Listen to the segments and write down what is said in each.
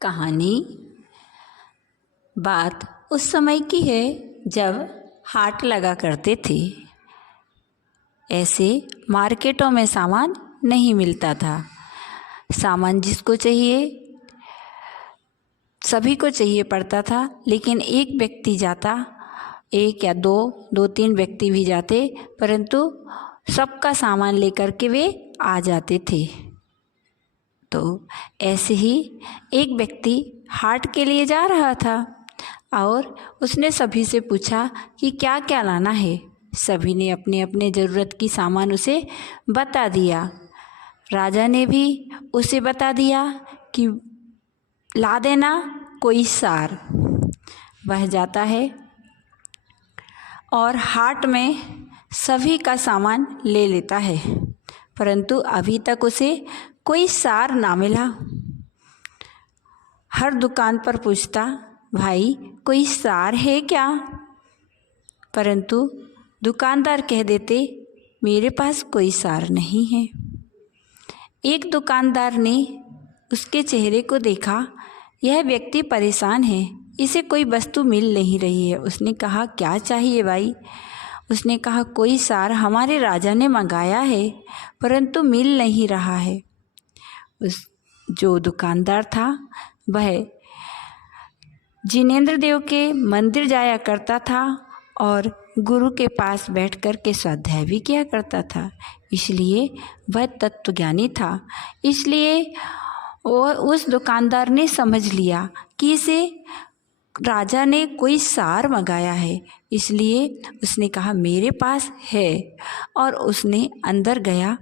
कहानी बात उस समय की है जब हाट लगा करते थे। ऐसे मार्केटों में सामान नहीं मिलता था। सामान जिसको चाहिए सभी को चाहिए पड़ता था, लेकिन एक व्यक्ति जाता, एक या दो तीन व्यक्ति भी जाते, परंतु सबका सामान लेकर के वे आ जाते थे। तो ऐसे ही एक व्यक्ति हाट के लिए जा रहा था और उसने सभी से पूछा कि क्या क्या लाना है। सभी ने अपने अपने ज़रूरत की सामान उसे बता दिया। राजा ने भी उसे बता दिया कि ला देना कोई सार। वह जाता है और हाट में सभी का सामान ले लेता है, परंतु अभी तक उसे कोई सार ना मिला। हर दुकान पर पूछता, भाई कोई सार है क्या? परंतु दुकानदार कह देते, मेरे पास कोई सार नहीं है। एक दुकानदार ने उसके चेहरे को देखा, यह व्यक्ति परेशान है, इसे कोई वस्तु मिल नहीं रही है। उसने कहा, क्या चाहिए भाई? उसने कहा, कोई सार हमारे राजा ने मंगाया है, परंतु मिल नहीं रहा है। उस जो दुकानदार था वह जिनेंद्र देव के मंदिर जाया करता था और गुरु के पास बैठकर के स्वाध्याय भी किया करता था, इसलिए वह तत्वज्ञानी था। इसलिए वो उस दुकानदार ने समझ लिया कि इसे राजा ने कोई सार मंगाया है, इसलिए उसने कहा मेरे पास है। और उसने अंदर गया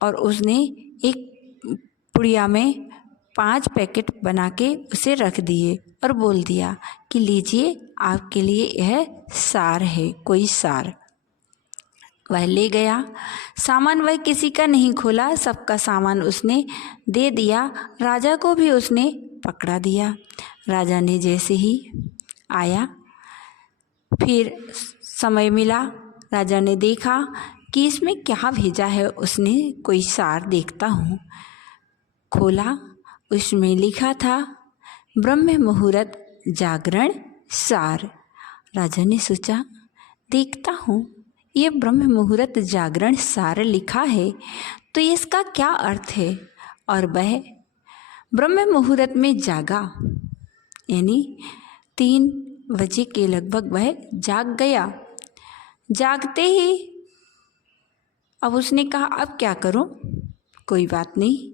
और उसने एक पुड़िया में 5 पैकेट बना के उसे रख दिए और बोल दिया कि लीजिए, आपके लिए यह सार है, कोई सार। वह ले गया सामान, वह किसी का नहीं खोला, सबका सामान उसने दे दिया। राजा को भी उसने पकड़ा दिया। राजा ने जैसे ही आया, फिर समय मिला, राजा ने देखा कि इसमें क्या भेजा है। उसने कोई सार देखता हूँ खोला, उसमें लिखा था ब्रह्म मुहूर्त जागरण सार। राजा ने सोचा, देखता हूँ ये ब्रह्म मुहूर्त जागरण सार लिखा है, तो इसका क्या अर्थ है? और वह ब्रह्म मुहूर्त में जागा, यानी 3 बजे के लगभग वह जाग गया। जागते ही अब उसने कहा, अब क्या करूं? कोई बात नहीं।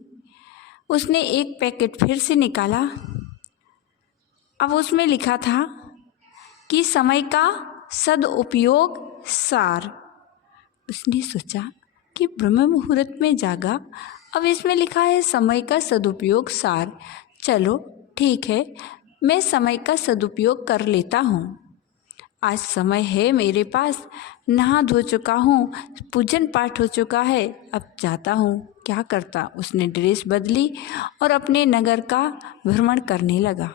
उसने एक पैकेट फिर से निकाला। अब उसमें लिखा था कि समय का सदुपयोग सार। उसने सोचा कि ब्रह्म मुहूर्त में जागा, अब इसमें लिखा है समय का सदुपयोग सार। चलो ठीक है, मैं समय का सदुपयोग कर लेता हूँ। आज समय है मेरे पास, नहा धो चुका हूँ, पूजन पाठ हो चुका है, अब जाता हूँ। क्या करता? उसने ड्रेस बदली और अपने नगर का भ्रमण करने लगा।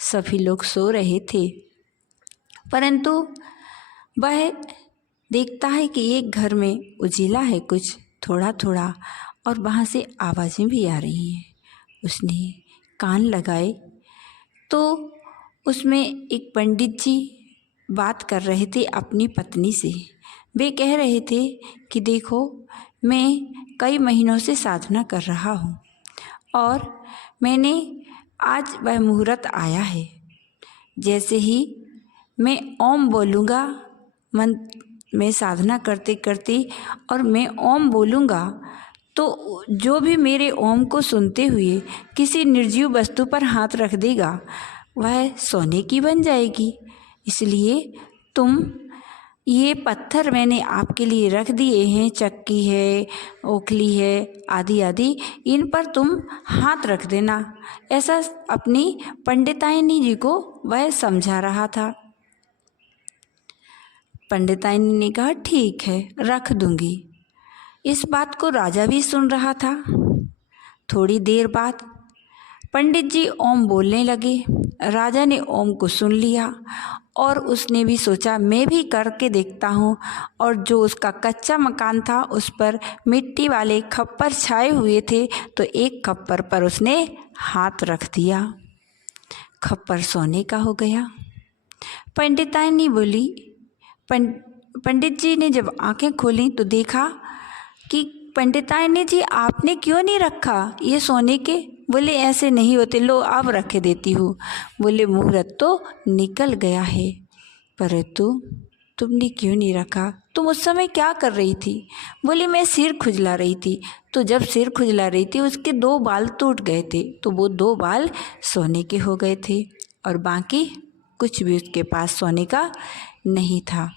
सभी लोग सो रहे थे, परंतु वह देखता है कि एक घर में उजीला है कुछ थोड़ा थोड़ा, और वहाँ से आवाज़ें भी आ रही हैं। उसने कान लगाए तो उसमें एक पंडित जी बात कर रहे थे अपनी पत्नी से। वे कह रहे थे कि देखो, मैं कई महीनों से साधना कर रहा हूँ और मैंने आज वह मुहूर्त आया है। जैसे ही मैं ओम बोलूँगा, मन में साधना करते करते, और मैं ओम बोलूँगा तो जो भी मेरे ओम को सुनते हुए किसी निर्जीव वस्तु पर हाथ रख देगा, वह सोने की बन जाएगी। इसलिए तुम ये पत्थर मैंने आपके लिए रख दिए हैं, चक्की है, ओखली है, आदि आदि, इन पर तुम हाथ रख देना। ऐसा अपनी पंडिताइनी जी को वह समझा रहा था। पंडिताइनी ने कहा, ठीक है, रख दूंगी। इस बात को राजा भी सुन रहा था। थोड़ी देर बाद पंडित जी ओम बोलने लगे। राजा ने ओम को सुन लिया और उसने भी सोचा, मैं भी करके देखता हूँ। और जो उसका कच्चा मकान था उस पर मिट्टी वाले खप्पर छाए हुए थे, तो एक खप्पर पर उसने हाथ रख दिया, खप्पर सोने का हो गया। पंडितानी बोली, पंडित जी ने जब आंखें खोली तो देखा कि पंडितानी जी आपने क्यों नहीं रखा ये सोने के? बोले ऐसे नहीं होते, लो अब रख देती हूँ। बोले मुहूर्त तो निकल गया है, परंतु तुमने क्यों नहीं रखा? तुम उस समय क्या कर रही थी? बोली मैं सिर खुजला रही थी। तो जब सिर खुजला रही थी उसके 2 बाल टूट गए थे, तो वो 2 बाल सोने के हो गए थे और बाकी कुछ भी उसके पास सोने का नहीं था।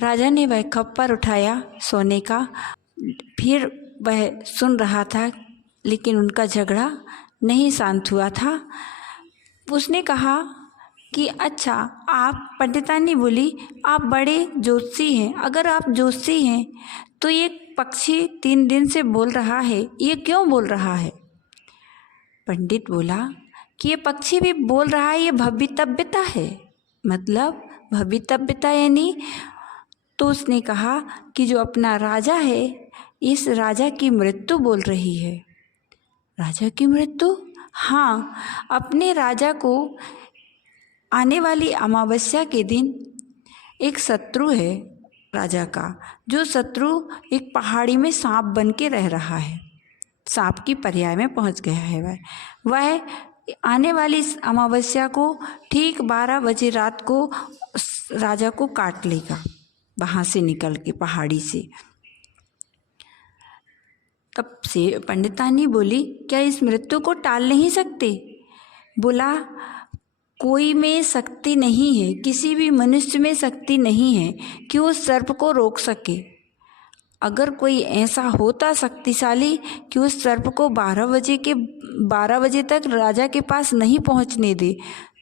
राजा ने वह खप्पर उठाया सोने का, फिर वह सुन रहा था, लेकिन उनका झगड़ा नहीं शांत हुआ था। उसने कहा कि अच्छा, आप, पंडितानी बोली, आप बड़े ज्योतिषी हैं, अगर आप ज्योतिषी हैं तो ये पक्षी 3 दिन से बोल रहा है, ये क्यों बोल रहा है? पंडित बोला कि ये पक्षी भी बोल रहा है, ये भवितव्यता है। मतलब भवितव्यता यानी? तो उसने कहा कि जो अपना राजा है, इस राजा की मृत्यु बोल रही है। राजा की मृत्यु? हाँ, अपने राजा को आने वाली अमावस्या के दिन एक शत्रु है राजा का, जो शत्रु एक पहाड़ी में सांप बन के रह रहा है, सांप की पर्याय में पहुंच गया है। वह आने वाली अमावस्या को ठीक 12 बजे रात को राजा को काट लेगा, वहाँ से निकल के पहाड़ी से। तब से पंडितानी बोली, क्या इस मृत्यु को टाल नहीं सकते? बोला, कोई में शक्ति नहीं है, किसी भी मनुष्य में शक्ति नहीं है कि वो सर्प को रोक सके। अगर कोई ऐसा होता शक्तिशाली कि उस सर्प को 12 बजे तक राजा के पास नहीं पहुंचने दे,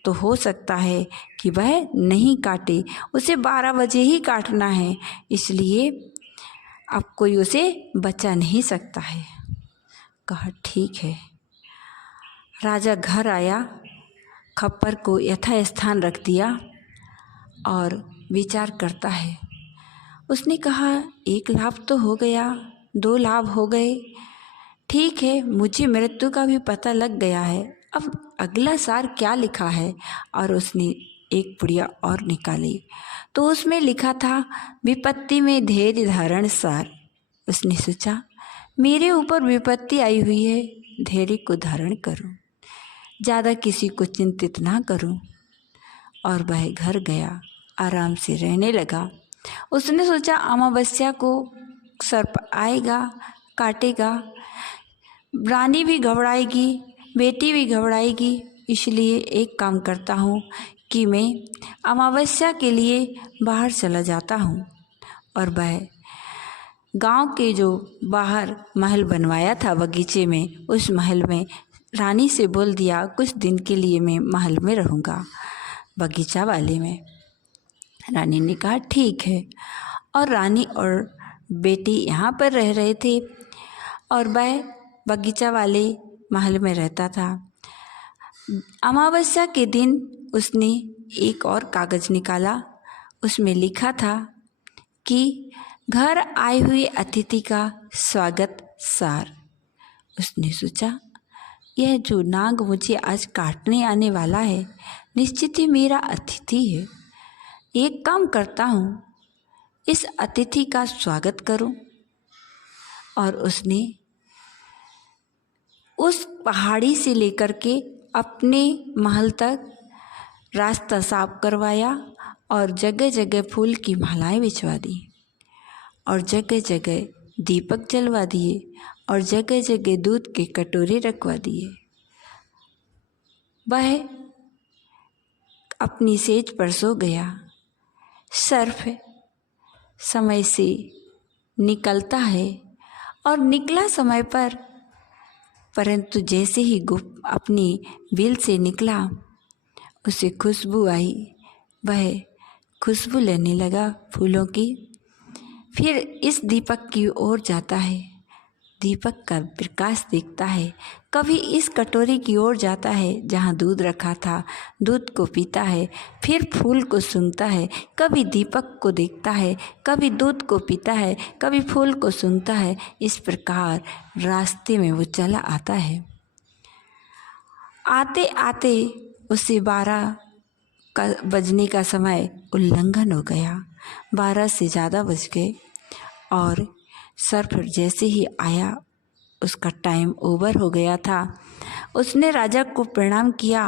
तो हो सकता है कि वह नहीं काटे, उसे 12 बजे ही काटना है, इसलिए अब कोई उसे बचा नहीं सकता है। कहा ठीक है। राजा घर आया, खप्पर को यथास्थान रख दिया और विचार करता है। उसने कहा 1 लाभ तो हो गया, 2 लाभ हो गए, ठीक है, मुझे मृत्यु का भी पता लग गया है, अब अगला सार क्या लिखा है? और उसने एक पुड़िया और निकाली, तो उसमें लिखा था विपत्ति में धैर्य धारण सार। उसने सोचा मेरे ऊपर विपत्ति आई हुई है, धैर्य को धारण करूं, ज़्यादा किसी को चिंतित ना करूं। और वह घर गया, आराम से रहने लगा। उसने सोचा अमावस्या को सर्प आएगा, काटेगा, रानी भी घबराएगी, बेटी भी घबराएगी, इसलिए एक काम करता हूँ कि मैं अमावस्या के लिए बाहर चला जाता हूँ। और वह गांव के जो बाहर महल बनवाया था बगीचे में, उस महल में रानी से बोल दिया कुछ दिन के लिए मैं महल में रहूँगा, बगीचा वाले में। रानी ने कहा ठीक है। और रानी और बेटी यहाँ पर रह रहे थे और वह बगीचा वाले महल में रहता था। अमावस्या के दिन उसने एक और कागज़ निकाला, उसमें लिखा था कि घर आई हुई अतिथि का स्वागत सार। उसने सोचा यह जो नाग मुझे आज काटने आने वाला है निश्चित ही मेरा अतिथि है, एक काम करता हूँ, इस अतिथि का स्वागत करूँ। और उसने उस पहाड़ी से लेकर के अपने महल तक रास्ता साफ करवाया और जगह जगह फूल की मालाएं बिछवा दी और जगह जगह दीपक जलवा दिए और जगह जगह दूध के कटोरे रखवा दिए। वह अपनी सेज पर सो गया। सर्प समय से निकलता है और निकला समय पर, परंतु जैसे ही गुप्त अपनी बिल से निकला उसे खुशबू आई, वह खुशबू लेने लगा फूलों की। फिर इस दीपक की ओर जाता है, दीपक का प्रकाश देखता है, कभी इस कटोरी की ओर जाता है जहाँ दूध रखा था, दूध को पीता है, फिर फूल को सूंघता है, कभी दीपक को देखता है, कभी दूध को पीता है, कभी फूल को सूंघता है। इस प्रकार रास्ते में वो चला आता है। आते आते उसे 12 का बजने का समय उल्लंघन हो गया। 12 से ज़्यादा बज गए और सर्प जैसे ही आया उसका टाइम ओवर हो गया था। उसने राजा को प्रणाम किया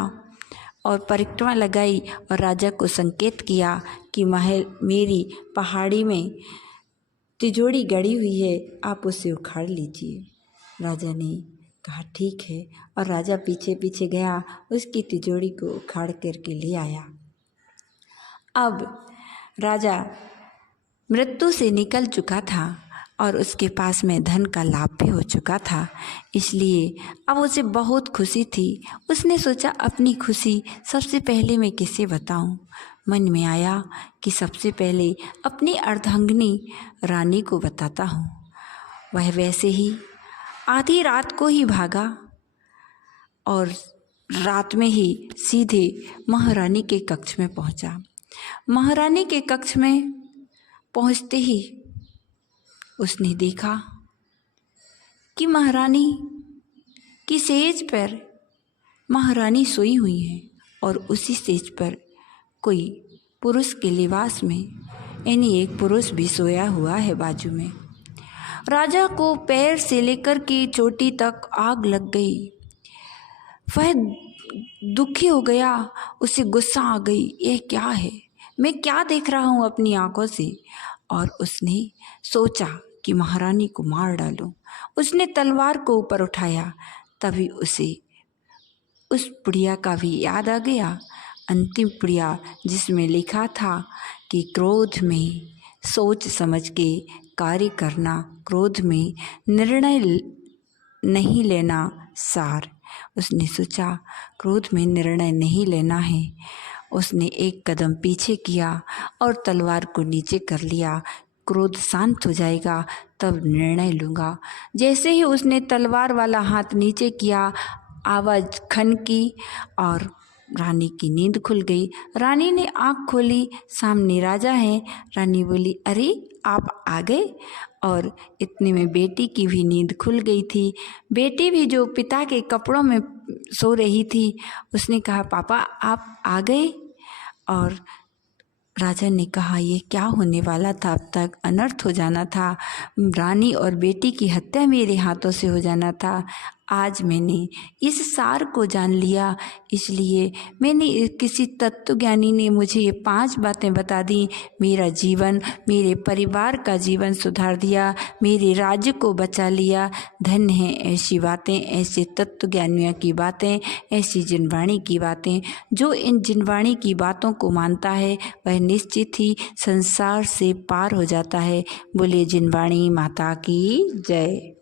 और परिक्रमा लगाई और राजा को संकेत किया कि महल मेरी पहाड़ी में तिजोरी गड़ी हुई है, आप उसे उखाड़ लीजिए। राजा ने कहा ठीक है और राजा पीछे पीछे गया, उसकी तिजोरी को उखाड़ करके ले आया। अब राजा मृत्यु से निकल चुका था और उसके पास में धन का लाभ भी हो चुका था, इसलिए अब उसे बहुत खुशी थी। उसने सोचा अपनी खुशी सबसे पहले मैं किसे बताऊं। मन में आया कि सबसे पहले अपनी अर्धांगिनी रानी को बताता हूँ। वह वैसे ही आधी रात को ही भागा और रात में ही सीधे महारानी के कक्ष में पहुँचा। महारानी के कक्ष में पहुँचते ही उसने देखा कि महारानी की सेज पर महारानी सोई हुई है और उसी सेज पर कोई पुरुष के लिबास में यानी एक पुरुष भी सोया हुआ है बाजू में। राजा को पैर से लेकर के चोटी तक आग लग गई। वह दुखी हो गया, उसे गुस्सा आ गई, यह क्या है, मैं क्या देख रहा हूँ अपनी आंखों से। और उसने सोचा कि महारानी को मार डालूं। उसने तलवार को ऊपर उठाया, तभी उसे उस पुड़िया का भी याद आ गया, अंतिम पुड़िया जिसमें लिखा था कि क्रोध में सोच समझ के कार्य करना, क्रोध में निर्णय नहीं लेना सार। उसने सोचा क्रोध में निर्णय नहीं लेना है। उसने एक कदम पीछे किया और तलवार को नीचे कर लिया। क्रोध शांत हो जाएगा तब निर्णय लूँगा। जैसे ही उसने तलवार वाला हाथ नीचे किया, आवाज़ खनकी और रानी की नींद खुल गई। रानी ने आँख खोली, सामने राजा है। रानी बोली, अरे आप आ गए। और इतने में बेटी की भी नींद खुल गई थी। बेटी भी जो पिता के कपड़ों में सो रही थी, उसने कहा, पापा आप आ गए। और राजा ने कहा, ये क्या होने वाला था, अब तक अनर्थ हो जाना था, रानी और बेटी की हत्या मेरे हाथों से हो जाना था। आज मैंने इस सार को जान लिया, इसलिए मैंने किसी तत्वज्ञानी ने मुझे ये 5 बातें बता दी। मेरा जीवन, मेरे परिवार का जीवन सुधार दिया, मेरे राज्य को बचा लिया। धन्य है ऐसी बातें, ऐसे तत्वज्ञानियों की बातें, ऐसी जिनवाणी की बातें। जो इन जिनवाणी की बातों को मानता है वह निश्चित ही संसार से पार हो जाता है। बोले जिनवाणी माता की जय।